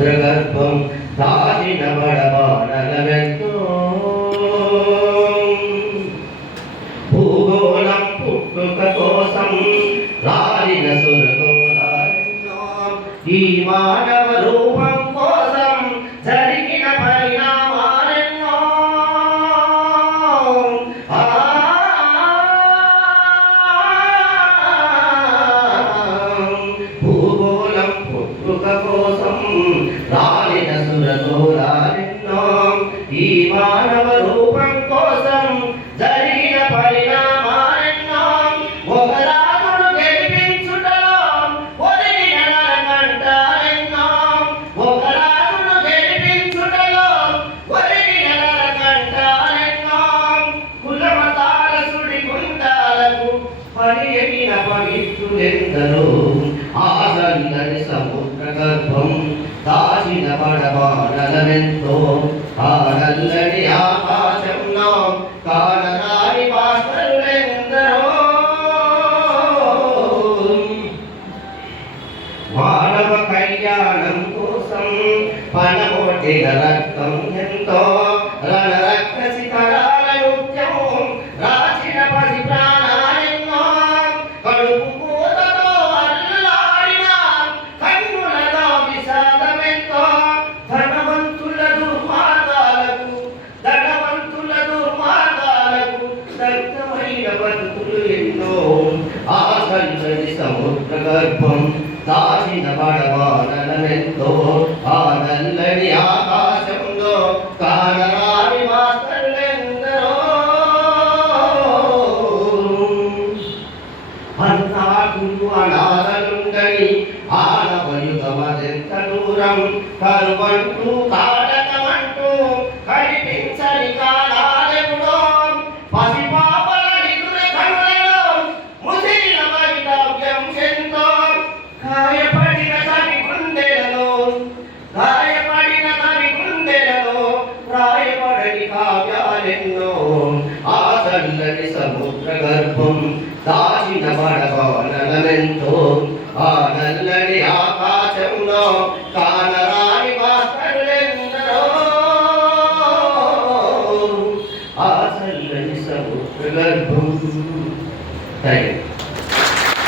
ഗർഭം ഭൂഗോളം പുട്ടുക കോസം ലാലിന സുരഗോള ഈ മാനവരൂപ దశోలారెన్నో ఈ మానవ రూపం కోసం జరిగిన పరిణామారెన్నో ఒక రాజును గెలిపించుటలో ఒదిగిన నరకంటారెన్నో ఒక రాజును గెలిపించుటలో ఒదిగిన నరకంటారెన్నో కులమతాల సుడి గుంటాలకు పరిగిన పవిత్రులెందరూ ఆ సందడి సమ ఆడిన పడమానలవెంతో ఆడల్లడి ఆకాశంలో కాడనాడి పాత్రలెందరో మానవ కళ్యాణం కోసం పనమోటి రక్తం ఎంతో నది సముద్ర గర్భం దాచిన బడవానలమెంతో ఆ నల్లని ఆకాశంలో కానరాని మాతల్లెందరో అన్నాకులు అనాథలుండని ఆడవయు తమదెంత దూరం కరువంటూ కాడ దాచిన బడబవనలమెంతో ఆ నల్లని ఆకాశంలో కానరాని మాస్టరులెందరో ఆ చల్లని సముద్ర గర్భం థ్యాంక్